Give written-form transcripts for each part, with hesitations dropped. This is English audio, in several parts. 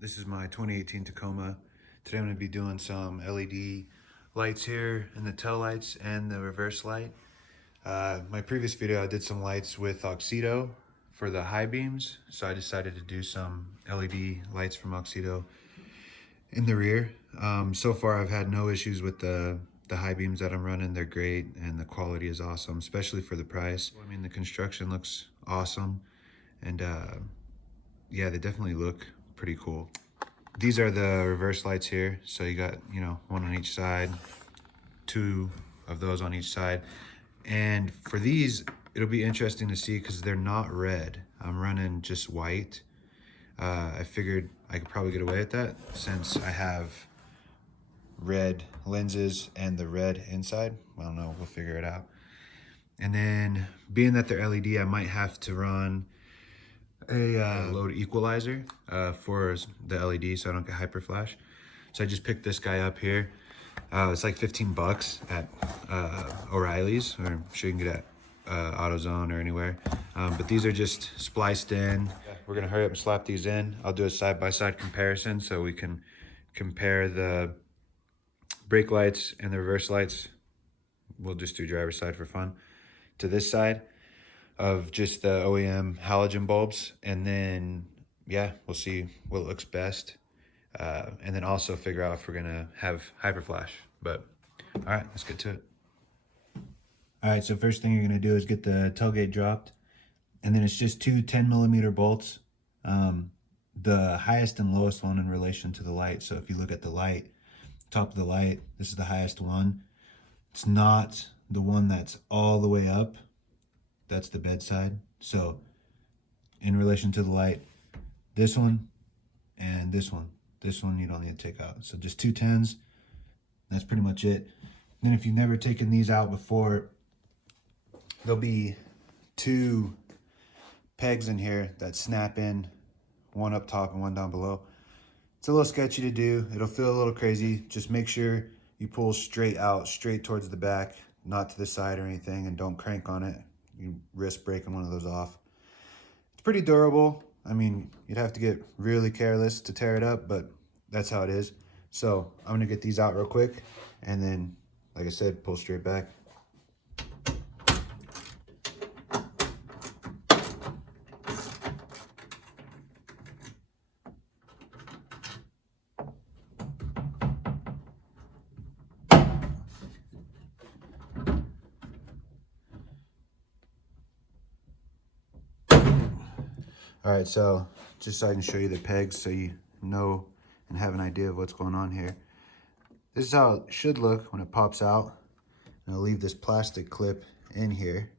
This is my 2018 Tacoma. Today I'm going to be doing some LED lights here and the tail lights and the reverse light. My previous video I did some lights with Auxito for the high beams, so I decided to do some LED lights from Auxito in the rear. So far I've had no issues with the high beams that I'm running. They're great and the quality is awesome, especially for the price. I mean, the construction looks awesome, and yeah, they definitely look pretty cool. These are the reverse lights here. So you got, one on each side, two of those on each side. And for these, it'll be interesting to see because they're not red. I'm running just white. I figured I could probably get away with that since I have red lenses and the red inside. I don't know, we'll figure it out. And then being that they're LED, I might have to run a load equalizer for the LED so I don't get hyper flash. So I just picked this guy up here. It's like 15 bucks at O'Reilly's, or I'm sure you can get at AutoZone or anywhere. But these are just spliced in. We're gonna hurry up and slap these in. I'll do a side-by-side comparison so we can compare the brake lights and the reverse lights. We'll just do driver's side for fun. To this side of just the OEM halogen bulbs, and then yeah, we'll see what looks best, and then also figure out if we're gonna have hyper flash. But all right, let's get to it. All right, so first thing you're gonna do is get the tailgate dropped, and then it's just two 10mm bolts, the highest and lowest one in relation to the light. So if you look at the light, top of the light, this is the highest one. It's not the one that's all the way up. That's the bedside. So in relation to the light, this one and this one you don't need to take out. So just two 10s, that's pretty much it. Then if you've never taken these out before, there'll be two pegs in here that snap in, one up top and one down below. It's a little sketchy to do. It'll feel a little crazy. Just make sure you pull straight out, straight towards the back, not to the side or anything, and don't crank on it. You risk breaking one of those off. It's pretty durable. I mean, you'd have to get really careless to tear it up, but that's how it is. So I'm gonna get these out real quick, and then, like I said, pull straight back. All right, so just so I can show you the pegs so you know and have an idea of what's going on here. This is how it should look when it pops out. And I'll leave this plastic clip in here.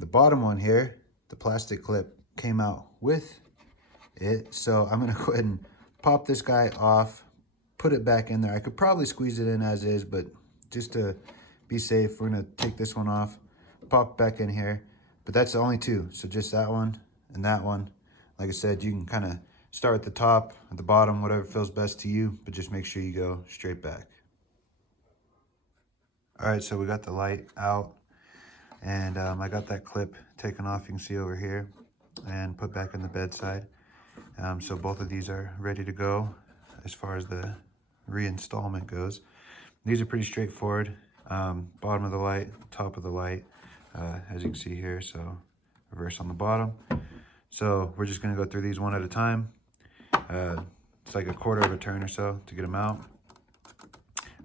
The bottom one here, the plastic clip came out with it. So I'm gonna go ahead and pop this guy off, put it back in there. I could probably squeeze it in as is, but just to be safe, we're gonna take this one off, pop it back in here. But that's the only two, so just that one and that one. Like I said, you can kind of start at the top, at the bottom, whatever feels best to you, but just make sure you go straight back. All right, so we got the light out, and I got that clip taken off, you can see over here, and put back in the bedside. So both of these are ready to go as far as the reinstallment goes. These are pretty straightforward. Bottom of the light, top of the light, as you can see here, so reverse on the bottom. So we're just gonna go through these one at a time. It's like a quarter of a turn or so to get them out.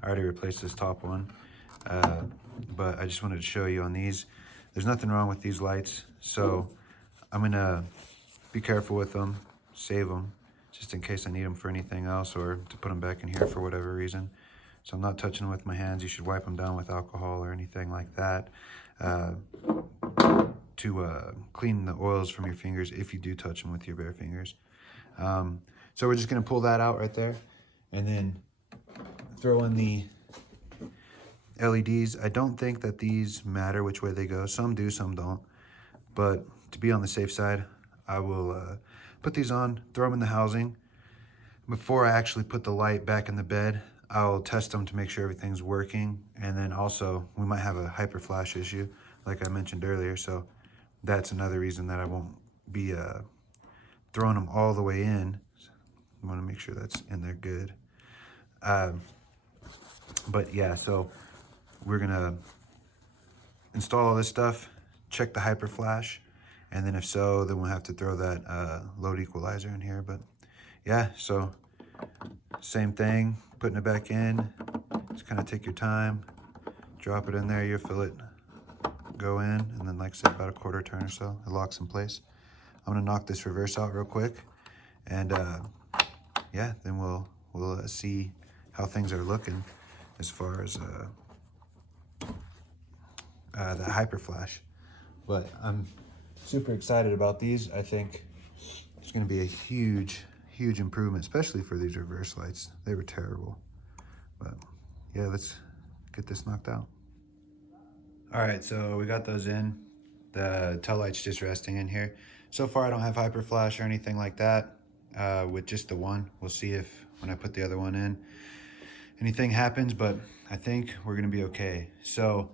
I already replaced this top one, but I just wanted to show you on these. There's nothing wrong with these lights, so I'm gonna be careful with them, save them, just in case I need them for anything else or to put them back in here for whatever reason. So I'm not touching them with my hands. You should wipe them down with alcohol or anything like that. To clean the oils from your fingers if you do touch them with your bare fingers. So we're just gonna pull that out right there and then throw in the LEDs. I don't think that these matter which way they go. Some do, some don't. But to be on the safe side, I will put these on, throw them in the housing. Before I actually put the light back in the bed, I'll test them to make sure everything's working. And then also, we might have a hyper flash issue, like I mentioned earlier. So that's another reason that I won't be throwing them all the way in. I want to make sure that's in there good. But yeah, so we're gonna install all this stuff, check the hyper flash, and then if so, then we'll have to throw that load equalizer in here. But yeah, so same thing, putting it back in. Just kind of take your time, drop it in there, you'll feel it go in, and then like I said, about a quarter turn or so, it locks in place. I'm gonna knock this reverse out real quick, and yeah, then we'll see how things are looking as far as the hyper flash. But I'm super excited about these. I think it's going to be a huge improvement, especially for these reverse lights. They were terrible. But yeah, let's get this knocked out. All right, so we got those in. The tail light's just resting in here. So far I don't have hyper flash or anything like that with just the one. We'll see if when I put the other one in anything happens, but I think we're gonna be okay. So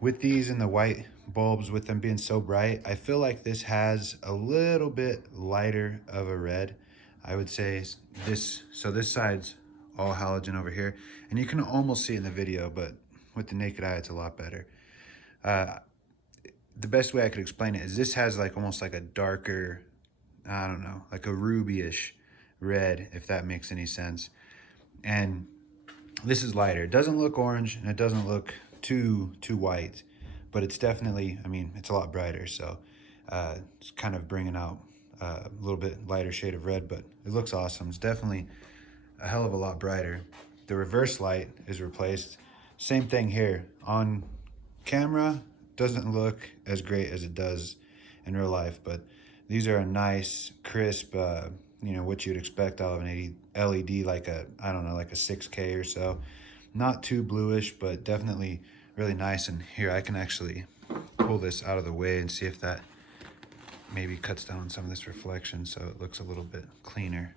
with these and the white bulbs, with them being so bright, I feel like this has a little bit lighter of a red. I would say this, so this side's all halogen over here, and you can almost see it in the video, but with the naked eye, it's a lot better. The best way I could explain it is this has like almost like a darker, I don't know, like a ruby-ish red, if that makes any sense. And this is lighter. It doesn't look orange and it doesn't look too white, but it's definitely, I mean, it's a lot brighter. So it's kind of bringing out a little bit lighter shade of red, but it looks awesome. It's definitely a hell of a lot brighter. The reverse light is replaced. Same thing here. On camera, doesn't look as great as it does in real life, but these are a nice, crisp, you know, what you'd expect out of an LED, like a, I don't know, like a 6K or so. Not too bluish, but definitely really nice. And here, I can actually pull this out of the way and see if that maybe cuts down some of this reflection so it looks a little bit cleaner.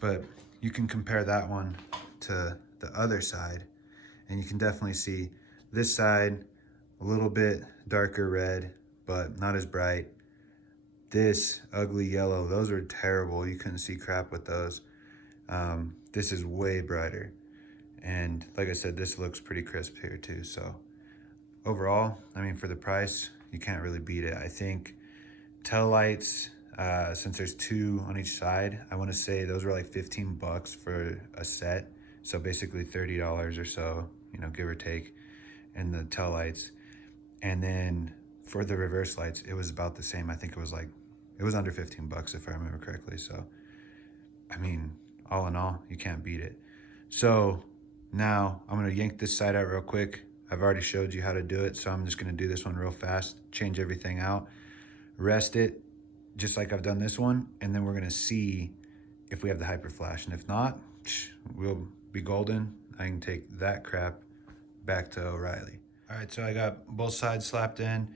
But you can compare that one to the other side, and you can definitely see this side a little bit darker red, but not as bright. This ugly yellow, those are terrible. You couldn't see crap with those. This is way brighter. And like I said, this looks pretty crisp here too. So overall, I mean, for the price, you can't really beat it. I think tail lights, since there's two on each side, I want to say those were like 15 bucks for a set. So basically $30 or so, you know, give or take, in the tail lights. And then for the reverse lights, it was about the same. I think it was like, it was under 15 bucks if I remember correctly. So, I mean, all in all, you can't beat it. So now I'm gonna yank this side out real quick. I've already showed you how to do it, so I'm just gonna do this one real fast, change everything out, rest it, just like I've done this one, and then we're gonna see if we have the hyper flash. And if not, we'll be golden. I can take that crap back to O'Reilly. All right, so I got both sides slapped in.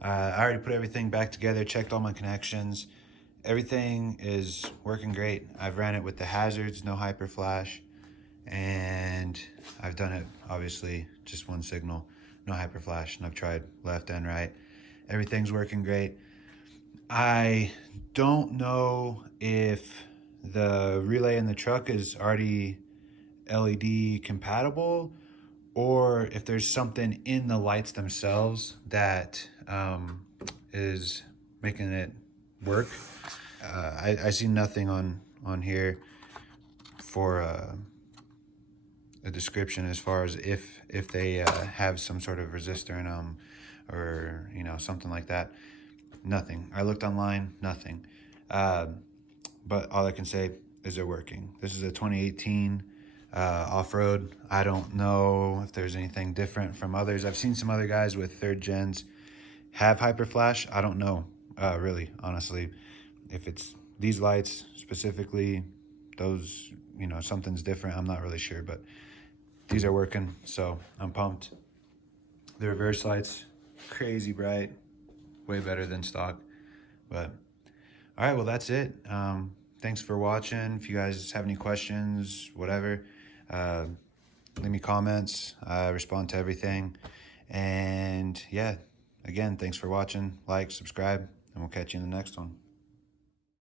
I already put everything back together, checked all my connections. Everything is working great. I've ran it with the hazards, no hyper flash, and I've done it, obviously, just one signal, no hyper flash, and I've tried left and right. Everything's working great. I don't know if the relay in the truck is already LED compatible, or if there's something in the lights themselves that is making it work. I see nothing on here for a description as far as if they have some sort of resistor in them, or you know, something like that. Nothing. I looked online, nothing. But all I can say is they're working. This is a 2018 off-road. I don't know if there's anything different from others. I've seen some other guys with third gens have hyper flash. I don't know, really, honestly, if it's these lights specifically, those, you know, something's different. I'm not really sure, but these are working, so I'm pumped. The reverse lights, crazy bright, way better than stock. But all right, well, that's it. Thanks for watching. If you guys have any questions, whatever, leave me comments. I respond to everything. And yeah, again, thanks for watching. Like, subscribe, and we'll catch you in the next one.